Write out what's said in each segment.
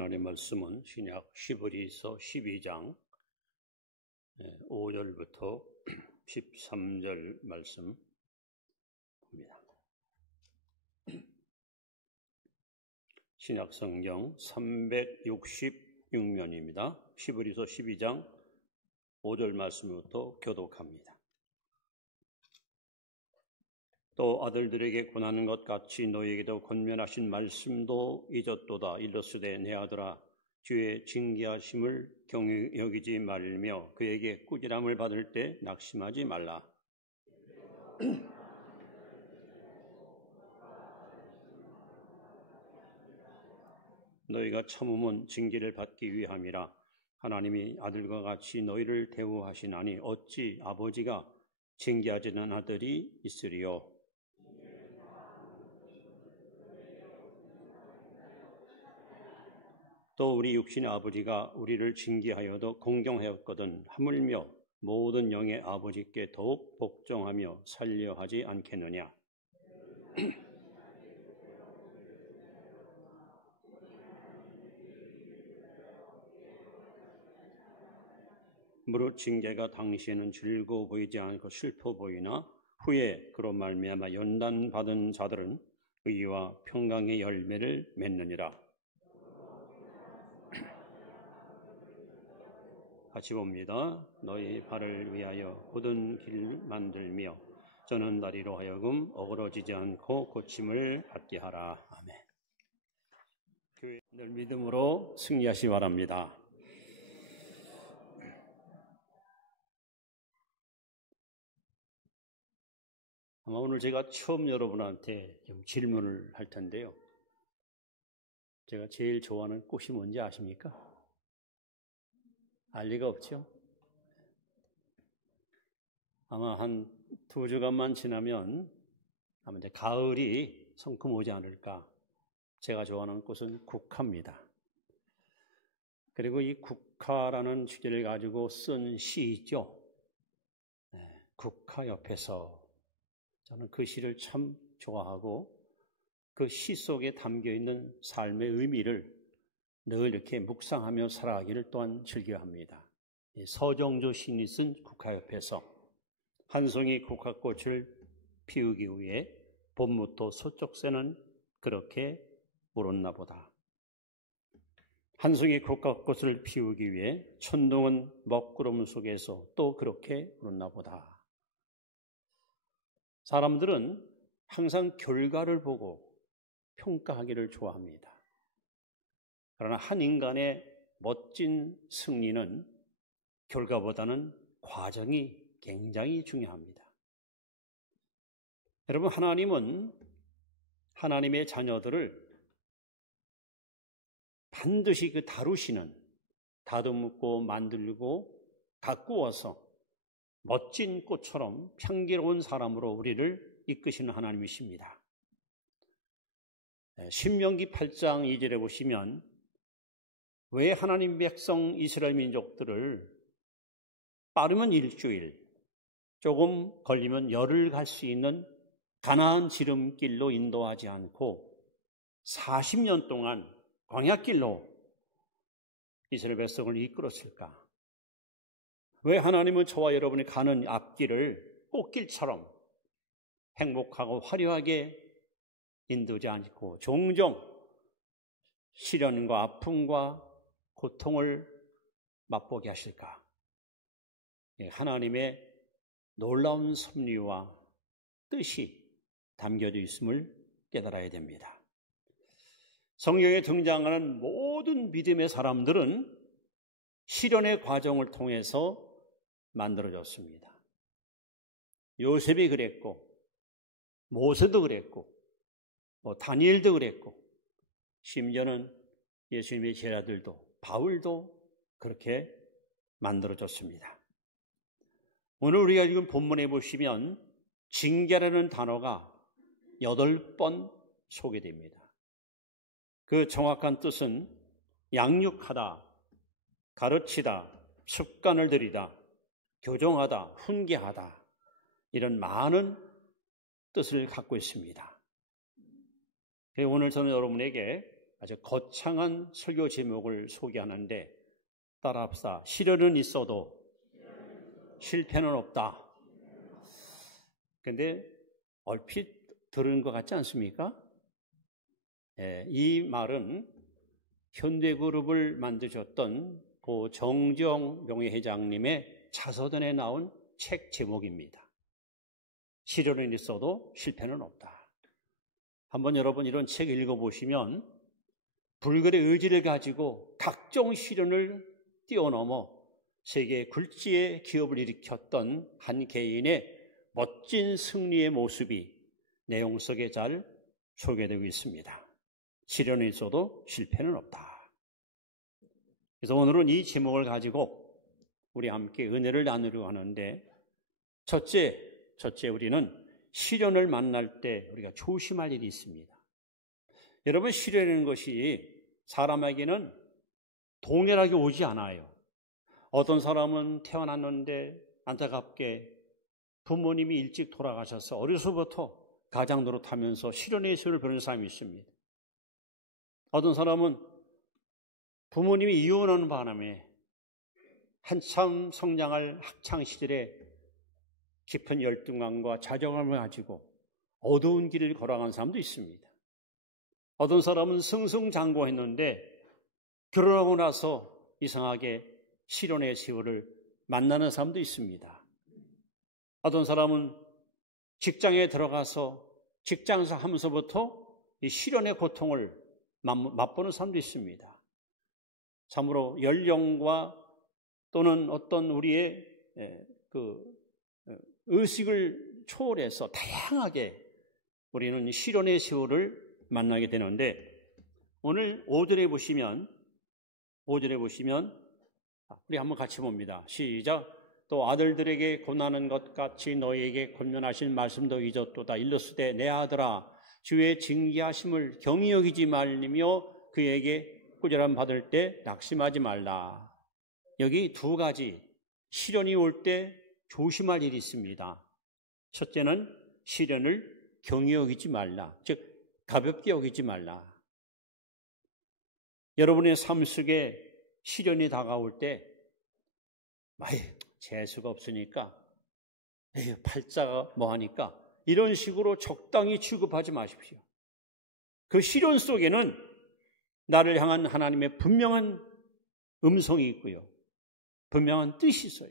하나님의 말씀은 신약 히브리서 12장 5절부터 13절 말씀 봅니다. 신약 성경 366면입니다. 히브리서 12장 5절 말씀부터 교독합니다. 또 아들들에게 권하는 것 같이 너희에게도 권면하신 말씀도 잊었도다. 일러스되 내 아들아 주의 징계하심을 경히 여기지 말며 그에게 꾸지람을 받을 때 낙심하지 말라. 너희가 참음은 징계를 받기 위함이라. 하나님이 아들과 같이 너희를 대우하시나니 어찌 아버지가 징계하지는 아들이 있으리요. 또 우리 육신의 아버지가 우리를 징계하여도 공경하였거든 하물며 모든 영의 아버지께 더욱 복종하며 살려하지 않겠느냐. 무릇 징계가 당시에는 즐거워 보이지 않고 슬퍼 보이나 후에 그로 말미암아 연단받은 자들은 의와 평강의 열매를 맺느니라. 같이 봅니다. 너희 발을 위하여 굳은 길 만들며 저는 다리로 하여금 어그러지지 않고 고침을 받게 하라. 아멘. 늘 믿음으로 승리하시 바랍니다. 아마 오늘 제가 처음 여러분한테 좀 질문을 할 텐데요. 제가 제일 좋아하는 꽃이 뭔지 아십니까? 알 리가 없죠? 아마 한 2주간만 지나면 아마 이제 가을이 성큼 오지 않을까. 제가 좋아하는 꽃은 국화입니다. 그리고 이 국화라는 주제를 가지고 쓴 시 있죠? 국화 옆에서 저는 그 시를 참 좋아하고 그 시 속에 담겨있는 삶의 의미를 늘 이렇게 묵상하며 살아가기를 또한 즐겨합니다. 서정조 시인이 쓴 국화 옆에서 한 송이 국화꽃을 피우기 위해 봄부터 서쪽새는 그렇게 울었나 보다. 한 송이 국화꽃을 피우기 위해 천둥은 먹구름 속에서 또 그렇게 울었나 보다. 사람들은 항상 결과를 보고 평가하기를 좋아합니다. 그러나 한 인간의 멋진 승리는 결과보다는 과정이 굉장히 중요합니다. 여러분, 하나님은 하나님의 자녀들을 반드시 다루시는, 다듬고 만들고 가꾸어서 멋진 꽃처럼 향기로운 사람으로 우리를 이끄시는 하나님이십니다. 신명기 8장 2절에 보시면 왜 하나님 백성 이스라엘 민족들을 빠르면 일주일, 조금 걸리면 열흘 갈 수 있는 가나안 지름길로 인도하지 않고 40년 동안 광야길로 이스라엘 백성을 이끌었을까? 왜 하나님은 저와 여러분이 가는 앞길을 꽃길처럼 행복하고 화려하게 인도하지 않고 종종 시련과 아픔과 고통을 맛보게 하실까? 하나님의 놀라운 섭리와 뜻이 담겨져 있음을 깨달아야 됩니다. 성경에 등장하는 모든 믿음의 사람들은 시련의 과정을 통해서 만들어졌습니다. 요셉이 그랬고, 모세도 그랬고, 다니엘도 그랬고, 심지어는 예수님의 제자들도, 바울도 그렇게 만들어졌습니다. 오늘 우리가 지금 본문에 보시면 징계라는 단어가 8번 소개됩니다. 그 정확한 뜻은 양육하다, 가르치다, 습관을 들이다, 교정하다, 훈계하다, 이런 많은 뜻을 갖고 있습니다. 오늘 저는 여러분에게 아주 거창한 설교 제목을 소개하는데 따라합시다. 시련은 있어도 실패는 없다. 그런데 얼핏 들은 것 같지 않습니까? 이 말은 현대그룹을 만드셨던 고 정지영 명예회장님의 자서전에 나온 책 제목입니다. 시련은 있어도 실패는 없다. 한번 여러분 이런 책 읽어보시면 불굴의 의지를 가지고 각종 시련을 뛰어넘어 세계 굴지의 기업을 일으켰던 한 개인의 멋진 승리의 모습이 내용 속에 잘 소개되고 있습니다. 시련은 있어도 실패는 없다. 그래서 오늘은 이 제목을 가지고 우리 함께 은혜를 나누려고 하는데 첫째 우리는 시련을 만날 때 우리가 조심할 일이 있습니다. 여러분, 시련이라는 것이 사람에게는 동일하게 오지 않아요. 어떤 사람은 태어났는데 안타깝게 부모님이 일찍 돌아가셔서 어려서부터 가장 노릇하면서 시련의 세월을 보내는 사람이 있습니다. 어떤 사람은 부모님이 이혼하는 바람에 한참 성장할 학창시절에 깊은 열등감과 좌절감을 가지고 어두운 길을 걸어간 사람도 있습니다. 어떤 사람은 승승장구했는데 결혼하고 나서 이상하게 시련의 세월을 만나는 사람도 있습니다. 어떤 사람은 직장에 들어가서 직장에서 하면서부터 이 시련의 고통을 맛보는 사람도 있습니다. 참으로 연령과 또는 어떤 우리의 의식을 초월해서 다양하게 우리는 시련의 세월을 만나게 되는데 오늘 5절에 보시면 우리 한번 같이 봅니다. 시작. 또 아들들에게 권하는 것 같이 너희에게 권면하신 말씀도 잊었도다. 일렀으되 내 아들아 주의 징계하심을 경히 여기지 말리며 그에게 꾸지람 받을 때 낙심하지 말라. 여기 두 가지 시련이 올 때 조심할 일이 있습니다. 첫째는 시련을 경히 여기지 말라. 즉 가볍게 여기지 말라. 여러분의 삶 속에 시련이 다가올 때 재수가 없으니까 팔자가 뭐하니까 이런 식으로 적당히 취급하지 마십시오. 그 시련 속에는 나를 향한 하나님의 분명한 음성이 있고요. 분명한 뜻이 있어요.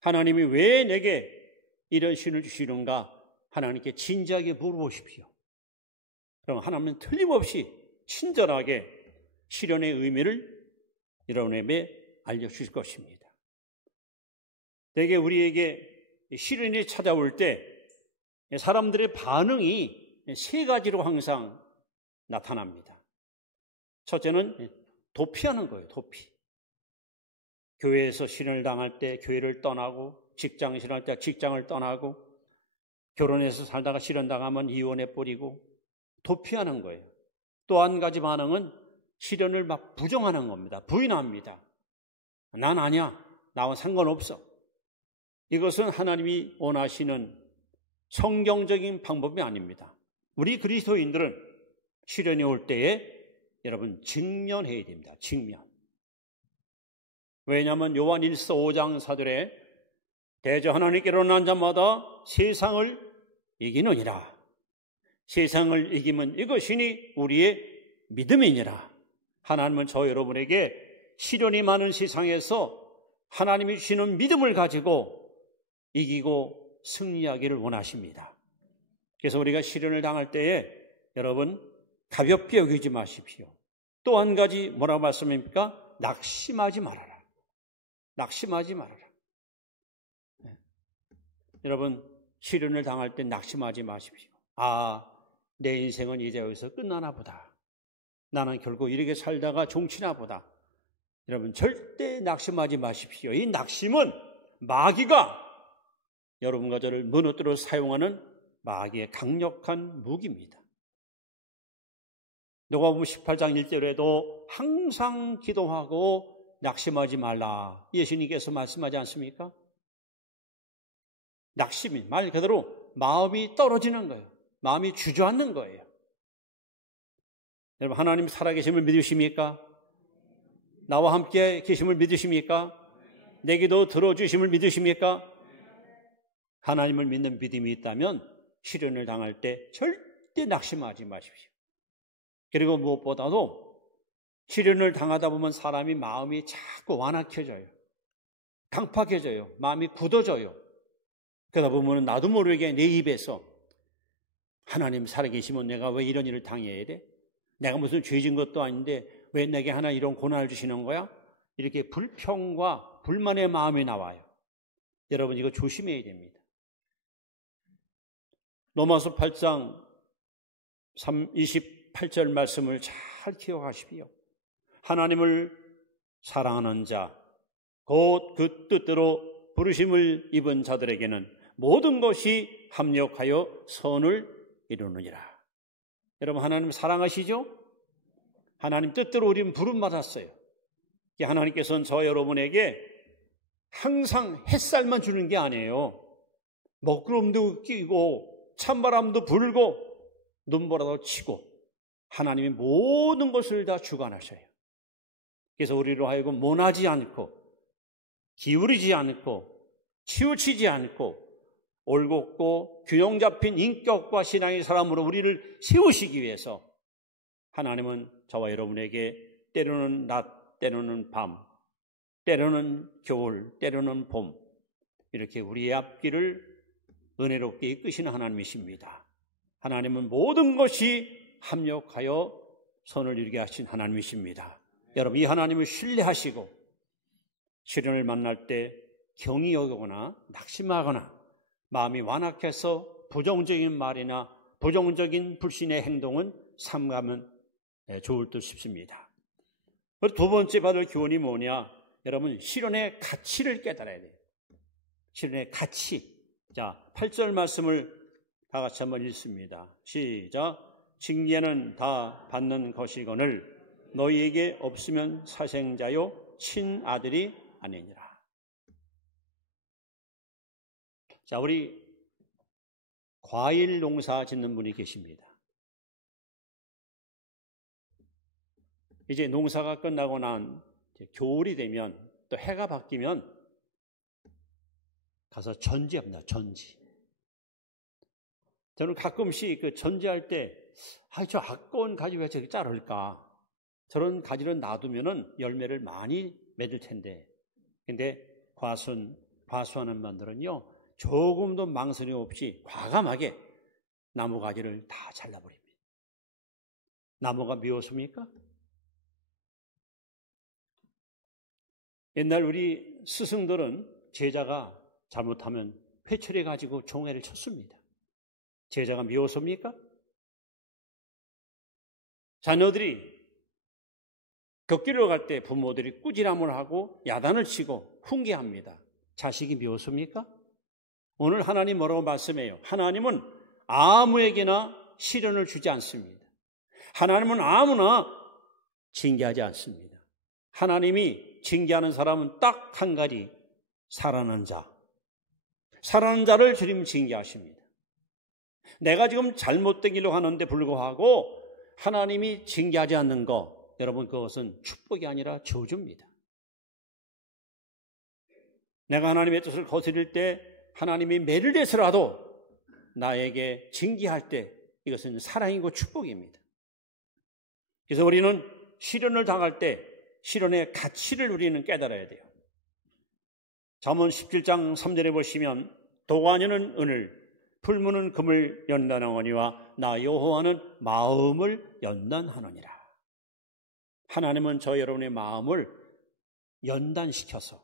하나님이 왜 내게 이런 시련을 주시는가 하나님께 진지하게 물어보십시오. 그럼 하나님은 틀림없이 친절하게 시련의 의미를 여러분에게 알려주실 것입니다. 대개 우리에게 시련이 찾아올 때 사람들의 반응이 세 가지로 항상 나타납니다. 첫째는 도피하는 거예요. 도피. 교회에서 시련을 당할 때 교회를 떠나고 직장 시련할 때 직장을 떠나고 결혼해서 살다가 시련 당하면 이혼해버리고 도피하는 거예요. 또 한 가지 반응은 시련을 막 부정하는 겁니다. 부인합니다. 난 아니야. 나와 상관없어. 이것은 하나님이 원하시는 성경적인 방법이 아닙니다. 우리 그리스도인들은 시련이 올 때에 여러분 직면해야 됩니다. 직면. 왜냐하면 요한 1서 5장 4절에 대저 하나님께로 난 자마다 세상을 이기느니라. 세상을 이기면 이것이니 우리의 믿음이니라. 하나님은 저 여러분에게 시련이 많은 세상에서 하나님이 주시는 믿음을 가지고 이기고 승리하기를 원하십니다. 그래서 우리가 시련을 당할 때에 여러분 가볍게 여기지 마십시오. 또 한 가지 뭐라고 말씀입니까? 낙심하지 말아라. 낙심하지 말아라. 여러분 시련을 당할 때 낙심하지 마십시오. 내 인생은 이제 여기서 끝나나 보다. 나는 결국 이렇게 살다가 종치나 보다. 여러분 절대 낙심하지 마십시오. 이 낙심은 마귀가 여러분과 저를 무너뜨려 사용하는 마귀의 강력한 무기입니다. 누가복음 18장 1절에도 항상 기도하고 낙심하지 말라. 예수님께서 말씀하지 않습니까? 낙심이 말 그대로 마음이 떨어지는 거예요. 마음이 주저앉는 거예요. 여러분, 하나님 살아계심을 믿으십니까? 나와 함께 계심을 믿으십니까? 내 기도 들어주심을 믿으십니까? 하나님을 믿는 믿음이 있다면 시련을 당할 때 절대 낙심하지 마십시오. 그리고 무엇보다도 시련을 당하다 보면 사람이 마음이 자꾸 완악해져요. 강팍해져요. 마음이 굳어져요. 그러다 보면 나도 모르게 내 입에서 하나님 살아계시면 내가 왜 이런 일을 당해야 돼? 내가 무슨 죄진 것도 아닌데 왜 내게 하나 이런 고난을 주시는 거야? 이렇게 불평과 불만의 마음이 나와요. 여러분, 이거 조심해야 됩니다. 로마서 8장 28절 말씀을 잘 기억하십시오. 하나님을 사랑하는 자, 곧 그 뜻대로 부르심을 입은 자들에게는 모든 것이 합력하여 선을 이루느니라. 여러분, 하나님 사랑하시죠? 하나님 뜻대로 우리는 부름받았어요. 하나님께서는 저 여러분에게 항상 햇살만 주는 게 아니에요. 먹구름도 끼고 찬바람도 불고 눈보라도 치고 하나님이 모든 것을 다 주관하셔요. 그래서 우리로 하여금 모나지 않고 기울이지 않고 치우치지 않고 올곧고 균형 잡힌 인격과 신앙의 사람으로 우리를 세우시기 위해서 하나님은 저와 여러분에게 때로는 낮, 때로는 밤, 때로는 겨울, 때로는 봄, 이렇게 우리의 앞길을 은혜롭게 이끄시는 하나님이십니다. 하나님은 모든 것이 합력하여 선을 이루게 하신 하나님이십니다. 여러분, 이 하나님을 신뢰하시고 시련을 만날 때 경히 여기거나 낙심하거나 마음이 완악해서 부정적인 말이나 부정적인 불신의 행동은 삼가면 좋을 듯 싶습니다. 두 번째 받을 교훈이 뭐냐? 여러분, 시련의 가치를 깨달아야 돼요. 시련의 가치. 자, 8절 말씀을 다 같이 한번 읽습니다. 시작. 징계는 다 받는 것이거늘 너희에게 없으면 사생자요 친아들이 아니니라. 자, 우리 과일 농사 짓는 분이 계십니다. 이제 농사가 끝나고 난 겨울이 되면 또 해가 바뀌면 가서 전지합니다. 전지. 저는 가끔씩 그 전지할 때 저 아까운 가지 왜 저기 자를까? 저런 가지를 놔두면은 열매를 많이 맺을 텐데. 근데 과수하는 분들은요, 조금도 망설임 없이 과감하게 나무 가지를 다 잘라버립니다. 나무가 미웠습니까? 옛날 우리 스승들은 제자가 잘못하면 회초리 가지고 종애를 쳤습니다. 제자가 미웠습니까? 자녀들이 격기로 갈 때 부모들이 꾸지람을 하고 야단을 치고 훈계합니다. 자식이 미웠습니까? 오늘 하나님 뭐라고 말씀해요? 하나님은 아무에게나 시련을 주지 않습니다. 하나님은 아무나 징계하지 않습니다. 하나님이 징계하는 사람은 딱 한 가지, 살아난 자. 살아난 자를 주님 징계하십니다. 내가 지금 잘못되기로 하는데 불구하고 하나님이 징계하지 않는 거, 여러분, 그것은 축복이 아니라 저주입니다. 내가 하나님의 뜻을 거스릴 때 하나님이 매를 내서라도 나에게 징계할 때 이것은 사랑이고 축복입니다. 그래서 우리는 시련을 당할 때 시련의 가치를 우리는 깨달아야 돼요. 잠언 17장 3절에 보시면 도가니는 은을, 풀무는 금을 연단하거니와 나 여호와는 마음을 연단하느니라. 하나님은 저 여러분의 마음을 연단시켜서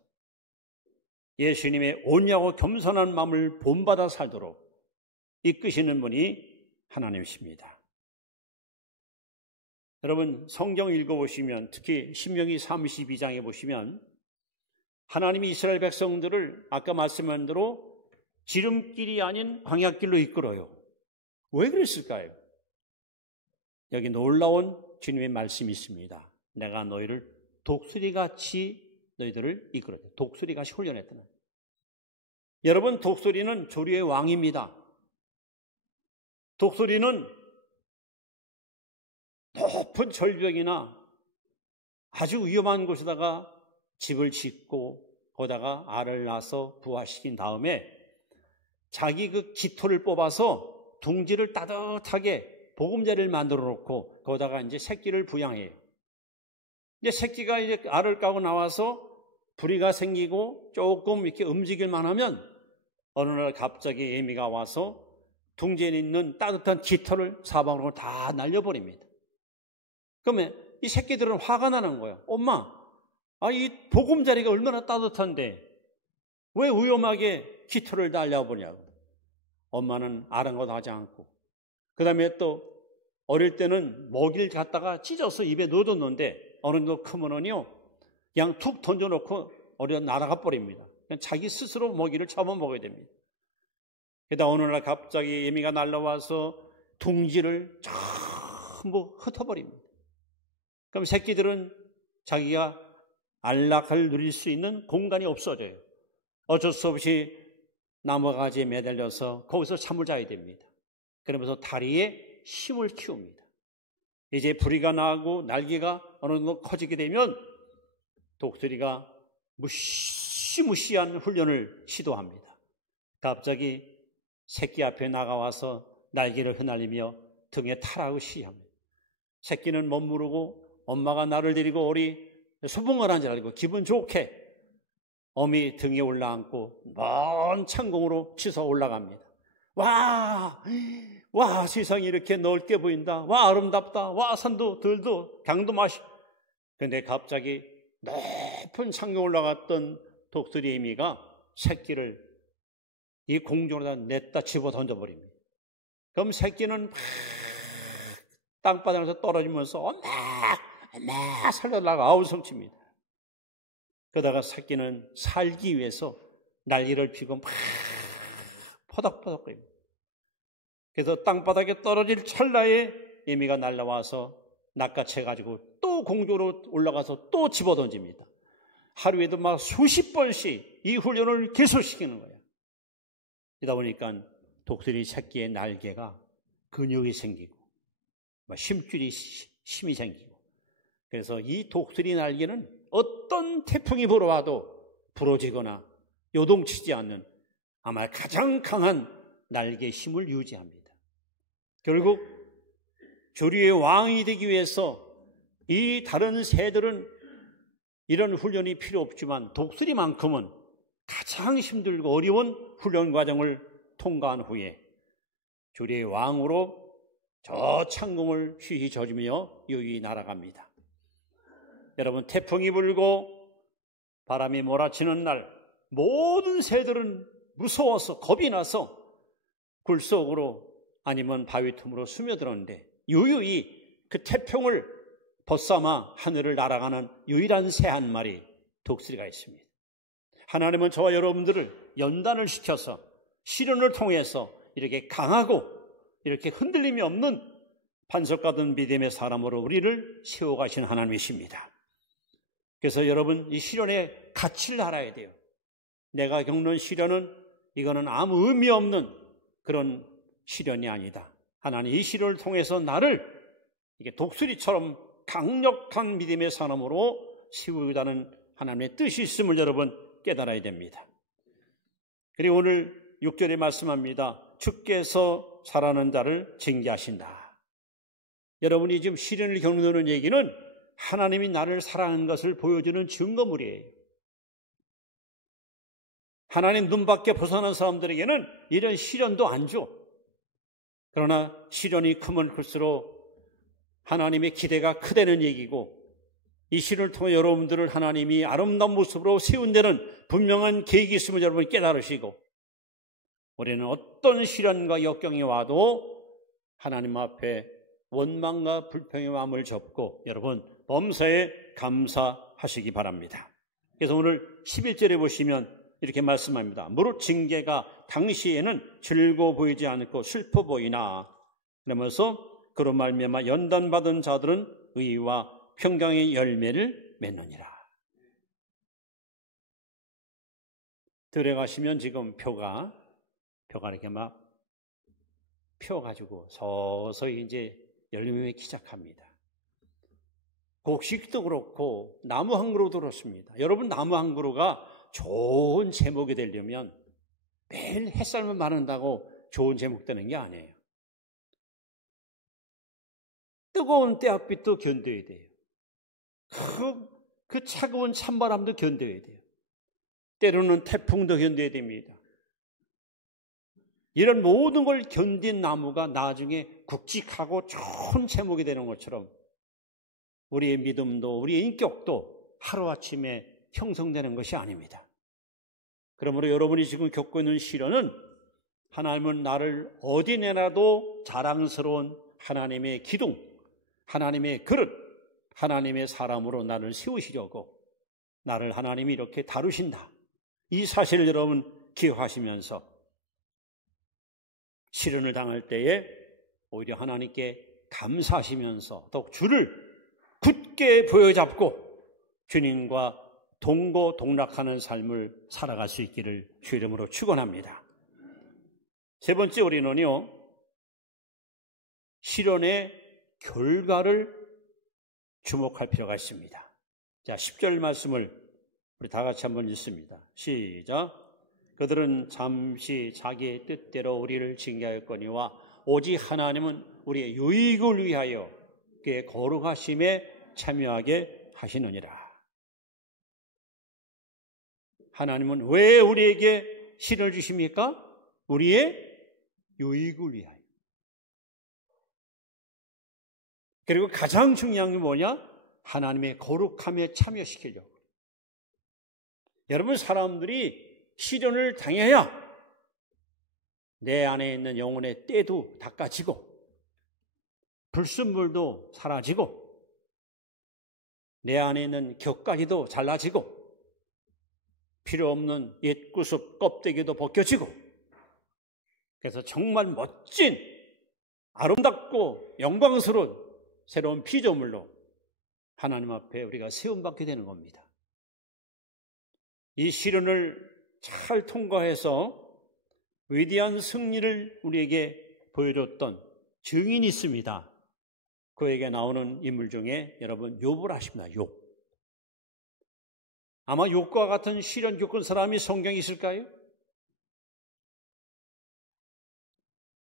예수님의 온유하고 겸손한 마음을 본받아 살도록 이끄시는 분이 하나님이십니다. 여러분, 성경 읽어보시면 특히 신명기 32장에 보시면 하나님이 이스라엘 백성들을 아까 말씀한 대로 지름길이 아닌 광야길로 이끌어요. 왜 그랬을까요? 여기 놀라운 주님의 말씀이 있습니다. 내가 너희를 독수리같이 너희들을 이끌었다. 독수리같이 훈련했다. 여러분, 독수리는 조류의 왕입니다. 독수리는 높은 절벽이나 아주 위험한 곳에다가 집을 짓고 거기다가 알을 낳아서 부화시킨 다음에 자기 그 깃털을 뽑아서 둥지를 따뜻하게 보금자리를 만들어 놓고 거기다가 이제 새끼를 부양해요. 이제 새끼가 이제 알을 까고 나와서 부리가 생기고 조금 이렇게 움직일만 하면 어느 날 갑자기 애미가 와서 둥지에 있는 따뜻한 깃털을 사방으로 다 날려버립니다. 그러면 이 새끼들은 화가 나는 거예요. 엄마, 이 보금자리가 얼마나 따뜻한데 왜 위험하게 깃털을 날려버냐고. 엄마는 아랑곳 하지 않고, 그 다음에 또 어릴 때는 먹이를 갖다가 찢어서 입에 넣어뒀는데 어느 정도 크면은요 그냥 툭 던져놓고 어디가 날아가 버립니다. 그냥 자기 스스로 먹이를 잡아먹어야 됩니다. 그러다 어느 날 갑자기 애미가 날라와서 둥지를 전부 흩어버립니다. 그럼 새끼들은 자기가 안락을 누릴 수 있는 공간이 없어져요. 어쩔 수 없이 나무가지에 매달려서 거기서 잠을 자야 됩니다. 그러면서 다리에 힘을 키웁니다. 이제 부리가 나고 날개가 어느 정도 커지게 되면 독수리가 무시무시한 훈련을 시도합니다. 갑자기 새끼 앞에 나가와서 날개를 휘날리며 등에 탈하고 시합니다. 새끼는 멋모르고 엄마가 나를 데리고 오리 소풍을 한 줄 알고 기분 좋게 어미 등에 올라앉고 먼 창공으로 치서 올라갑니다. 와, 세상이 이렇게 넓게 보인다. 와, 아름답다. 와, 산도 들도 강도 맛이. 그런데 갑자기 높은 창공에 올라갔던 독수리 애미가 새끼를 이 공중으로 냈다 집어 던져버립니다. 그럼 새끼는 막 땅바닥에서 떨어지면서 엄마 살려달라고 아우성칩니다. 그러다가 새끼는 살기 위해서 난리를 피고 막 포닥포닥거립니다. 그래서 땅바닥에 떨어질 찰나에 애미가 날라와서 낚아채가지고 또 공중으로 올라가서 또 집어던집니다. 하루에도 막 수십 번씩 이 훈련을 계속시키는 거예요. 이러다 보니까 독수리 새끼의 날개가 근육이 생기고 힘줄이 힘이 생기고, 그래서 이 독수리 날개는 어떤 태풍이 불어와도 부러지거나 요동치지 않는 아마 가장 강한 날개 힘을 유지합니다. 결국 조류의 왕이 되기 위해서 이 다른 새들은 이런 훈련이 필요 없지만 독수리만큼은 가장 힘들고 어려운 훈련 과정을 통과한 후에 조류의 왕으로 저 창공을 휘휘 젖으며 유유히 날아갑니다. 여러분, 태풍이 불고 바람이 몰아치는 날 모든 새들은 무서워서 겁이 나서 굴 속으로 아니면 바위 틈으로 스며들었는데 유유히 그 태풍을 벗삼아 하늘을 날아가는 유일한 새 한 마리, 독수리가 있습니다. 하나님은 저와 여러분들을 연단을 시켜서 시련을 통해서 이렇게 강하고 이렇게 흔들림이 없는 반석 같은 믿음의 사람으로 우리를 세워가신 하나님이십니다. 그래서 여러분, 이 시련의 가치를 알아야 돼요. 내가 겪는 시련은 이거는 아무 의미 없는 그런 시련이 아니다. 하나님 이 시련을 통해서 나를 이게 독수리처럼 강력한 믿음의 사람으로 세우겠다는 하나님의 뜻이 있음을 여러분 깨달아야 됩니다. 그리고 오늘 6절에 말씀합니다. 주께서 사랑하는 자를 징계하신다. 여러분이 지금 시련을 겪는 얘기는 하나님이 나를 사랑하는 것을 보여주는 증거물이에요. 하나님 눈밖에 벗어난 사람들에게는 이런 시련도 안 줘. 그러나 시련이 크면 클수록 하나님의 기대가 크다는 얘기고, 이 시련을 통해 여러분들을 하나님이 아름다운 모습으로 세운 데는 분명한 계획이 있음을 여러분이 깨달으시고, 우리는 어떤 시련과 역경이 와도 하나님 앞에 원망과 불평의 마음을 접고 여러분 범사에 감사하시기 바랍니다. 그래서 오늘 11절에 보시면 이렇게 말씀합니다. 무릇 징계가 당시에는 즐거워 보이지 않고 슬퍼 보이나, 그러면서 그로 말미암아 연단받은 자들은 의와 평강의 열매를 맺느니라. 들에 가시면 지금 표가 이렇게 막 펴가지고 서서히 이제 열매 맺기 시작합니다. 곡식도 그렇고 나무 한 그루도 그렇습니다. 여러분, 나무 한 그루가 좋은 제목이 되려면 매일 햇살만 바른다고 좋은 제목 되는 게 아니에요. 뜨거운 때학빛도 견뎌야 돼요. 그 차가운 찬바람도 견뎌야 돼요. 때로는 태풍도 견뎌야 됩니다. 이런 모든 걸 견딘 나무가 나중에 굵직하고 좋은 제목이 되는 것처럼 우리의 믿음도 우리의 인격도 하루아침에 형성되는 것이 아닙니다. 그러므로 여러분이 지금 겪고 있는 시련은 하나님은 나를 어디 내놔도 자랑스러운 하나님의 기둥, 하나님의 그릇, 하나님의 사람으로 나를 세우시려고 나를 하나님이 이렇게 다루신다. 이 사실을 여러분 기억하시면서 시련을 당할 때에 오히려 하나님께 감사하시면서 더욱 주를 굳게 보여잡고 주님과 동고동락하는 삶을 살아갈 수 있기를 주 이름으로 축원합니다. 세 번째, 우리는요, 시련의 결과를 주목할 필요가 있습니다. 자, 10절 말씀을 우리 다 같이 한번 읽습니다. 시작. 그들은 잠시 자기의 뜻대로 우리를 징계하였거니와 오직 하나님은 우리의 유익을 위하여 그의 거룩하심에 참여하게 하시느니라. 하나님은 왜 우리에게 시련을 주십니까? 우리의 유익을 위하여. 그리고 가장 중요한 게 뭐냐? 하나님의 거룩함에 참여시키려고. 여러분, 사람들이 시련을 당해야 내 안에 있는 영혼의 때도 닦아지고 불순물도 사라지고 내 안에 있는 격가지도 잘라지고 필요 없는 옛 구습 껍데기도 벗겨지고, 그래서 정말 멋진 아름답고 영광스러운 새로운 피조물로 하나님 앞에 우리가 세움받게 되는 겁니다. 이 시련을 잘 통과해서 위대한 승리를 우리에게 보여줬던 증인이 있습니다. 그에게 나오는 인물 중에 여러분 욥을 아십니다. 욥. 아마 욥과 같은 시련 겪은 사람이 성경에 있을까요?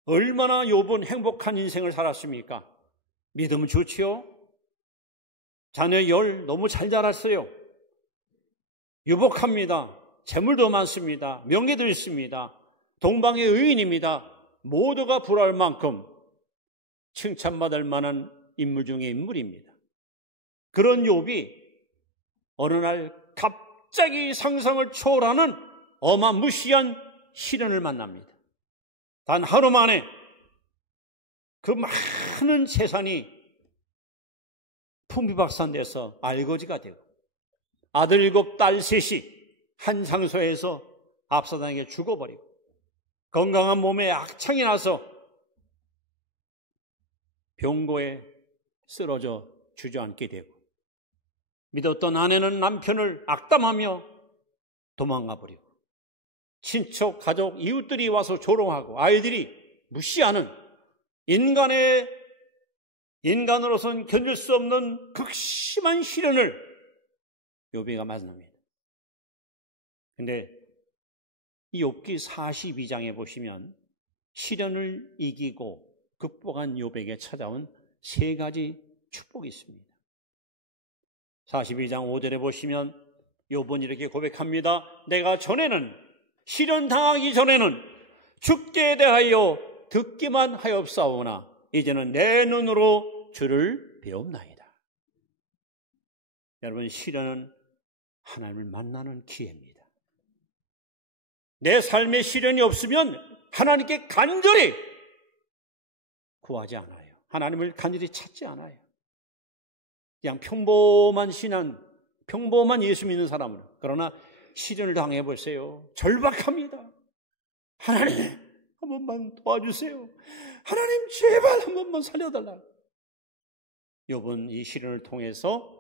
얼마나 욥은 행복한 인생을 살았습니까? 믿음은 좋지요. 자녀 열 너무 잘 자랐어요. 유복합니다. 재물도 많습니다. 명예도 있습니다. 동방의 의인입니다. 모두가 부러워할 만큼 칭찬받을 만한 인물 중의 인물입니다. 그런 욥이 어느 날 갑자기 상상을 초월하는 어마무시한 시련을 만납니다. 단 하루 만에 그 많은 재산이 풍비박산돼서 알거지가 되고 아들 7, 딸 3이 한 장소에서 압사당해 죽어버리고 건강한 몸에 악창이 나서 병고에 쓰러져 주저앉게 되고 믿었던 아내는 남편을 악담하며 도망가 버리고 친척, 가족, 이웃들이 와서 조롱하고 아이들이 무시하는 인간으로서는 견딜 수 없는 극심한 시련을 욥기가 만납니다. 그런데 이 욥기 42장에 보시면 시련을 이기고 극복한 욥에게 찾아온 3가지 축복이 있습니다. 42장 5절에 보시면 욥은 이렇게 고백합니다. 내가 전에는 시련 당하기 전에는 주께 대하여 듣기만 하였사오나 이제는 내 눈으로 주를 배웁나이다. 여러분, 시련은 하나님을 만나는 기회입니다. 내 삶에 시련이 없으면 하나님께 간절히 구하지 않아요. 하나님을 간절히 찾지 않아요. 그냥 평범한 신앙, 평범한 예수 믿는 사람은. 그러나 시련을 당해보세요. 절박합니다. 하나님 한 번만 도와주세요. 하나님 제발 한 번만 살려달라. 욥은 이 시련을 통해서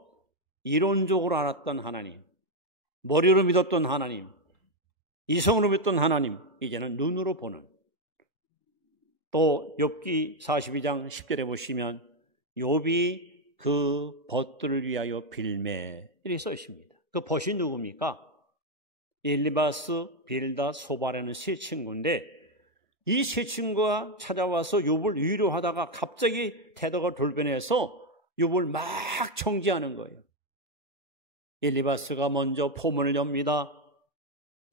이론적으로 알았던 하나님, 머리로 믿었던 하나님, 이성으로 믿던 하나님, 이제는 눈으로 보는. 또 욥기 42장 10절에 보시면 욥이 그 벗들을 위하여 빌매 이렇게 써 있습니다. 그 벗이 누굽니까? 엘리바스, 빌다, 소바라는 세 친구인데 이 세 친구가 찾아와서 욥을 위로하다가 갑자기 태도가 돌변해서 욥을 막 청지하는 거예요. 엘리바스가 먼저 포문을 엽니다.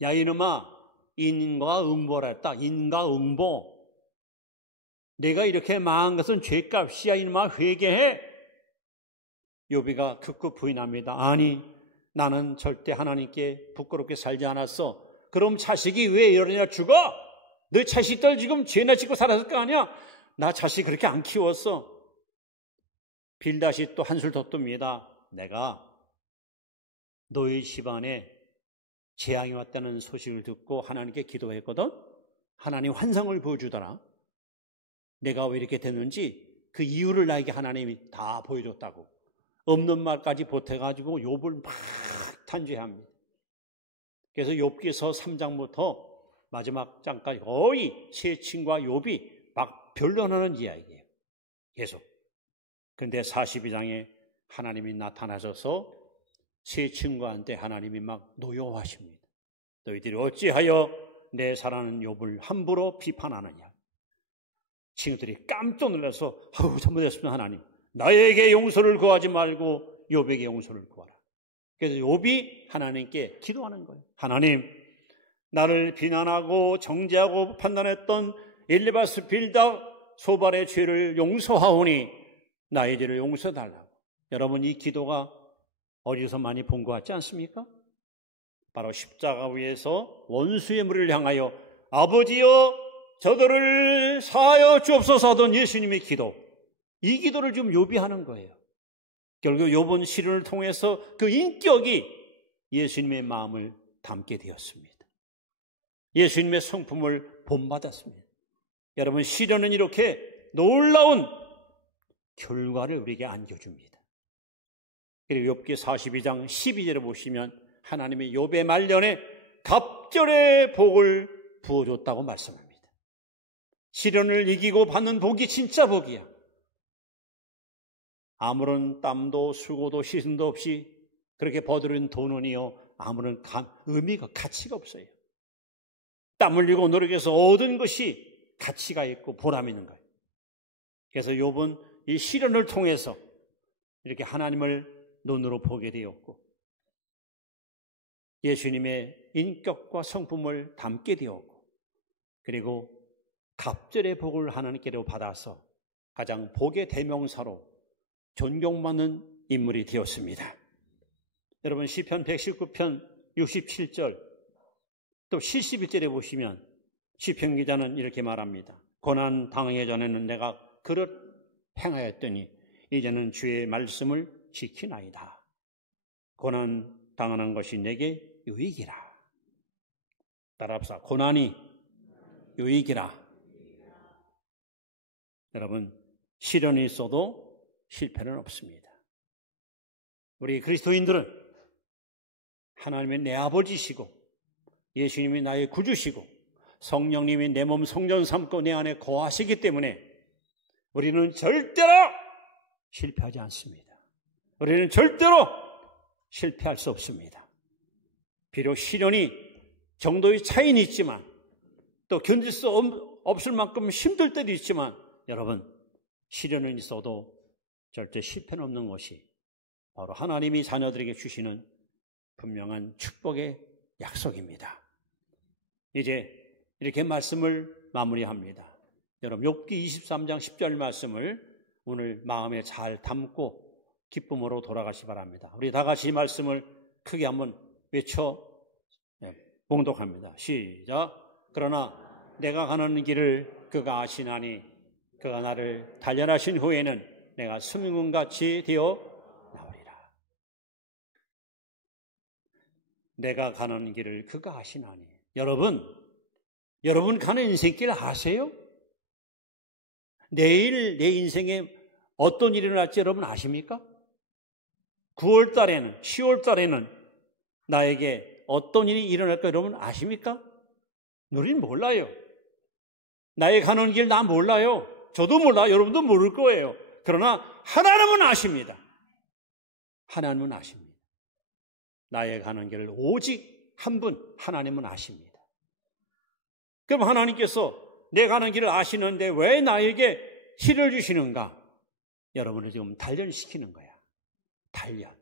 야 이놈아, 인과응보라 했다. 인과응보. 내가 이렇게 망한 것은 죄값이야. 이놈아 회개해. 욥이가 극구 부인합니다. 아니, 나는 절대 하나님께 부끄럽게 살지 않았어. 그럼 자식이 왜 이러냐 죽어? 너 자식들 지금 죄나 짓고 살았을 거 아니야? 나 자식 그렇게 안 키웠어. 빌닷이 또 한술 더 뜹니다. 내가 너희 집안에 재앙이 왔다는 소식을 듣고 하나님께 기도했거든. 하나님 환상을 보여주더라. 내가 왜 이렇게 됐는지 그 이유를 나에게 하나님이 다 보여줬다고. 없는 말까지 보태가지고 욥을 막 탄죄합니다. 그래서 욥기서 3장부터 마지막 장까지 거의 세 친구와 욥이 막 변론하는 이야기예요. 계속. 그런데 42장에 하나님이 나타나셔서 세 친구한테 하나님이 막 노여워하십니다. 너희들이 어찌하여 내 사랑하는 욥을 함부로 비판하느냐. 친구들이 깜짝 놀라서 잘못했습니다 하나님. 나에게 용서를 구하지 말고 욥에게 용서를 구하라. 그래서 욥이 하나님께 기도하는 거예요. 하나님, 나를 비난하고 정죄하고 판단했던 엘리바스, 빌다, 소발의 죄를 용서하오니 나의 죄를 용서해달라고. 여러분, 이 기도가 어디서 많이 본 것 같지 않습니까? 바로 십자가 위에서 원수의 무리를 향하여 아버지여 저들을 사하여 주옵소서 하던 예수님의 기도. 이 기도를 지금 욥이 하는 거예요. 결국 욥은 시련을 통해서 그 인격이 예수님의 마음을 담게 되었습니다. 예수님의 성품을 본받았습니다. 여러분, 시련은 이렇게 놀라운 결과를 우리에게 안겨줍니다. 그리고 욥기 42장 12절에 보시면 하나님이 욥의 말년에 갑절의 복을 부어줬다고 말씀합니다. 시련을 이기고 받는 복이 진짜 복이야. 아무런 땀도 수고도 시즌도 없이 그렇게 버들은 돈은요 아무런 의미가 가치가 없어요. 땀 흘리고 노력해서 얻은 것이 가치가 있고 보람 있는 거예요. 그래서 욥은 이 시련을 통해서 이렇게 하나님을 눈으로 보게 되었고 예수님의 인격과 성품을 담게 되었고 그리고 갑절의 복을 하나님께로 받아서 가장 복의 대명사로 존경받는 인물이 되었습니다. 여러분 시편 119편 67절 또 71절에 보시면 시편 기자는 이렇게 말합니다. 고난 당하기 전에는 내가 그릇 행하였더니 이제는 주의 말씀을 지키나이다. 고난 당하는 것이 내게 유익이라. 따라합시다. 고난이 유익이라. 여러분 시련이 있어도 실패는 없습니다. 우리 그리스도인들은 하나님의 내 아버지시고 예수님이 나의 구주시고 성령님이 내 몸 성전 삼고 내 안에 거하시기 때문에 우리는 절대로 실패하지 않습니다. 우리는 절대로 실패할 수 없습니다. 비록 시련이 정도의 차이는 있지만 또 견딜 수 없을 만큼 힘들 때도 있지만 여러분 시련은 있어도 절대 실패는 없는 것이 바로 하나님이 자녀들에게 주시는 분명한 축복의 약속입니다. 이제 이렇게 말씀을 마무리합니다. 여러분 욥기 23장 10절 말씀을 오늘 마음에 잘 담고 기쁨으로 돌아가시 바랍니다. 우리 다 같이 이 말씀을 크게 한번 외쳐 봉독합니다. 시작. 그러나 내가 가는 길을 그가 아시나니 그가 나를 단련하신 후에는 내가 수민군같이 되어 나오리라. 내가 가는 길을 그가 아시나니. 여러분 가는 인생길 아세요? 내일 내 인생에 어떤 일이 일어날지 여러분 아십니까? 9월 달에는 10월 달에는 나에게 어떤 일이 일어날까 여러분 아십니까? 우리는 몰라요. 나의 가는 길 나 몰라요. 저도 몰라요. 여러분도 모를 거예요. 그러나 하나님은 아십니다. 하나님은 아십니다. 나의 가는 길을 오직 한 분, 하나님은 아십니다. 그럼 하나님께서 내 가는 길을 아시는데 왜 나에게 시련을 주시는가? 여러분을 지금 단련시키는 거야. 단련.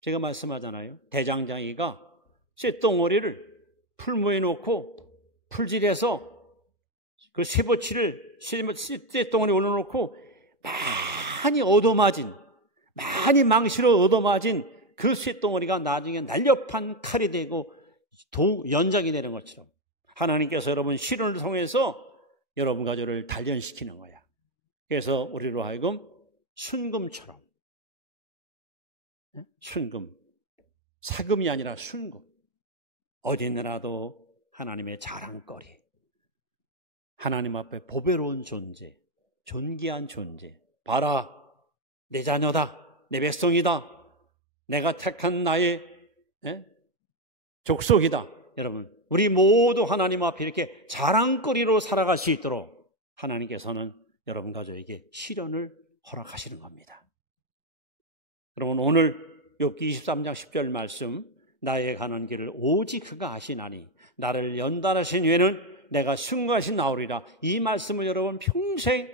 제가 말씀하잖아요. 대장장이가 쇳덩어리를 풀무에 놓고 풀질해서 그 쇠붙이를 쇳덩어리에 올려놓고 많이 얻어맞은, 많이 망치로 얻어맞은 그 쇳덩어리가 나중에 날렵한 칼이 되고 연장이 되는 것처럼 하나님께서 여러분 시련을 통해서 여러분 가족을 단련시키는 거야. 그래서 우리로 하여금 순금처럼, 순금, 사금이 아니라 순금, 어디 있느라도 하나님의 자랑거리, 하나님 앞에 보배로운 존재, 존귀한 존재. 봐라, 내 자녀다, 내 백성이다, 내가 택한 나의 족속이다. 여러분, 우리 모두 하나님 앞에 이렇게 자랑거리로 살아갈 수 있도록 하나님께서는 여러분 가족에게 시련을 허락하시는 겁니다. 그러면 오늘 욥기 23장 10절 말씀, 나의 가는 길을 오직 그가 아시나니 나를 연단하신 후에는 내가 승하신 나오리라. 이 말씀을 여러분 평생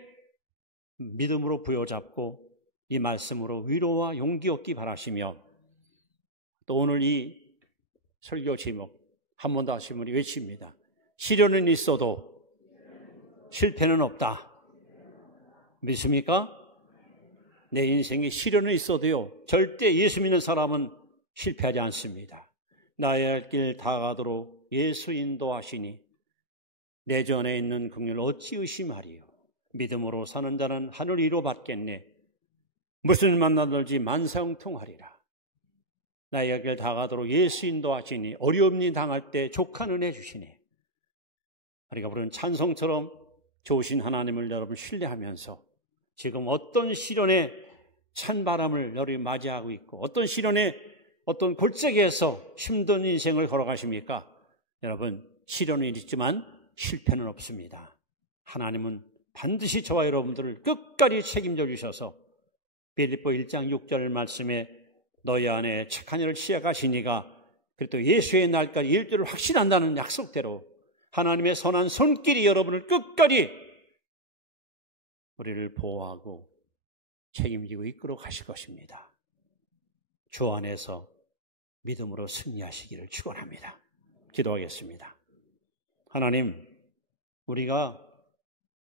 믿음으로 부여잡고 이 말씀으로 위로와 용기 얻기 바라시며, 또 오늘 이 설교 제목 한 번 더 하시면 우리 외칩니다. 시련은 있어도 실패는 없다. 믿습니까? 내 인생에 시련은 있어도요, 절대 예수 믿는 사람은 실패하지 않습니다. 나의 할 길 다 가도록 예수 인도하시니 내 전에 있는 긍휼을 어찌 의심하리요. 믿음으로 사는 자는 하늘 위로 받겠네. 무슨 일 만나든지 만사형통하리라. 나의 길 다 가도록 예수 인도하시니 어려움이 당할 때 족한 은혜 주시네. 우리가 부르는 찬송처럼 좋으신 하나님을 여러분 신뢰하면서 지금 어떤 시련의 찬바람을 여러분이 맞이하고 있고 어떤 시련의 어떤 골짜기에서 힘든 인생을 걸어가십니까? 여러분, 시련은 있지만 실패는 없습니다. 하나님은 반드시 저와 여러분들을 끝까지 책임져 주셔서 빌립보 1장 6절 말씀에 너희 안에 착한 일을 시작하시니가 그리고 예수의 날까지 일들을 확신한다는 약속대로 하나님의 선한 손길이 여러분을 끝까지 우리를 보호하고 책임지고 이끌어 가실 것입니다. 주 안에서 믿음으로 승리하시기를 축원합니다. 기도하겠습니다. 하나님, 우리가